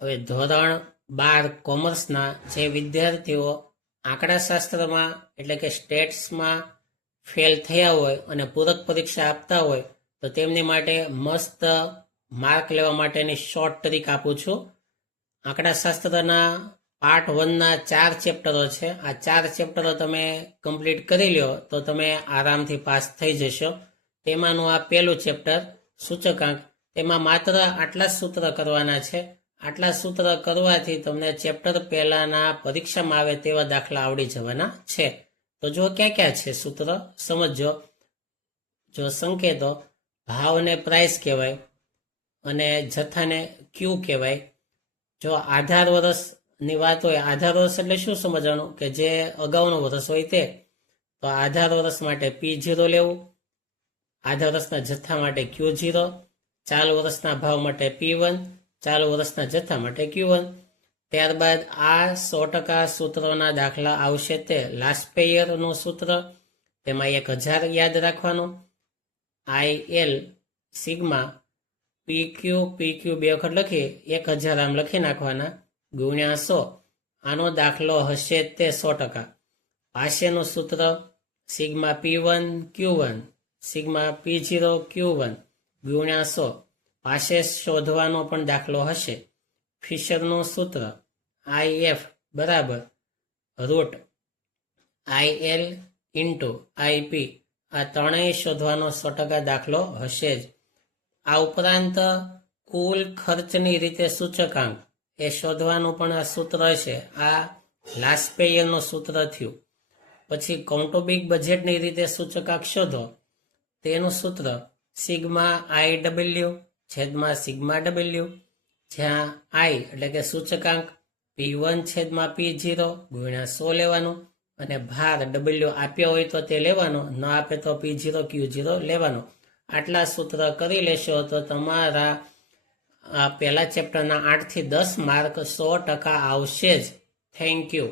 હવે ધોરણ 12 કોમર્સના જે વિદ્યાર્થીઓ આંકડાશાસ્ત્રમાં એટલે કે સ્ટેટ્સમાં ફેલ થયા હોય અને પૂરક પરીક્ષા આપતા હોય તો તેમની માટે મસ્ત માર્ક લેવા માટેની શોર્ટ ટ્રીક આપું છું. આંકડાશાસ્ત્રના પાર્ટ 1ના 4 ચેપ્ટરો છે. આ 4 ચેપ્ટરો તમે કમ્પ્લીટ કરી લ્યો તો તમે આરામથી પાસ થઈ જશો. તેમાંનું આ પહેલું ચેપ્ટર સૂચકાંક, તેમાં માત્ર આટલા સૂત્ર કરવાના છે. આટલા સૂત્ર કરવાથી તમને ચેપ્ટર પહેલાના પરીક્ષામાં આવે તેવા દાખલા આવડી જવાના છે. તો જો ક્યાં ક્યાં છે સૂત્ર સમજો. જો સંકેતો, ભાવને પ્રાઇસ કહેવાય અને જથ્થાને ક્યુ કહેવાય. જો આધાર વર્ષની વાત હોય, આધાર વર્ષ એટલે શું સમજવાનું કે જે અગાઉનું વર્ષ હોય તે, તો આધાર વર્ષ માટે P0 લેવું, આધાર વર્ષના જથ્થા માટે Q0, ચાલુ વર્ષના ભાવ માટે P1, ચાલુ વર્ષના જથ્થા માટે Q1. ત્યારબાદ આ 100% સૂત્રોના દાખલા આવશે તે લાસ્પેયરનું સૂત્ર, તેમાં 1000 યાદ રાખવાનું. IL સિગ્મા PQ બે વખત લખી 1000 આમ લખી નાખવાના ગુણ્યા 100. આનો દાખલો હશે તે 100%. પાસેનું સૂત્ર sigma P1 Q1 sigma P0 Q1 ગુણ્યા 100. પાસે શોધવાનો પણ દાખલો હશે. ફિશરનું સૂત્ર IF બરાબર રૂટ IL ઇન્ટુ IP. આ ત્રણેય શોધવાનો 100% દાખલો હશે જ. આ ઉપરાંત કુલ ખર્ચની રીતે સૂચકાંક એ શોધવાનું પણ આ સૂત્ર છે. આ લાસ્પેયરનું સૂત્ર થયું. પછી કૌટુંબિક બજેટની રીતે સૂચકાંક શોધો તેનું સૂત્ર સિગ્મા IW છેદમાં સિગ્મા W, જ્યાં I એટલે કે સૂચકાંક P1 છેદમાં P0 ગુણ્યા 100 લેવાનું અને ભાર W આપ્યો હોય તો તે લેવાનો, ન આપે તો P0 Q0 લેવાનો. આટલા સૂત્ર કરી લેશો તો તમારા પહેલા ચેપ્ટરના 8 થી 10 માર્ક 100% આવશે જ. Thank you.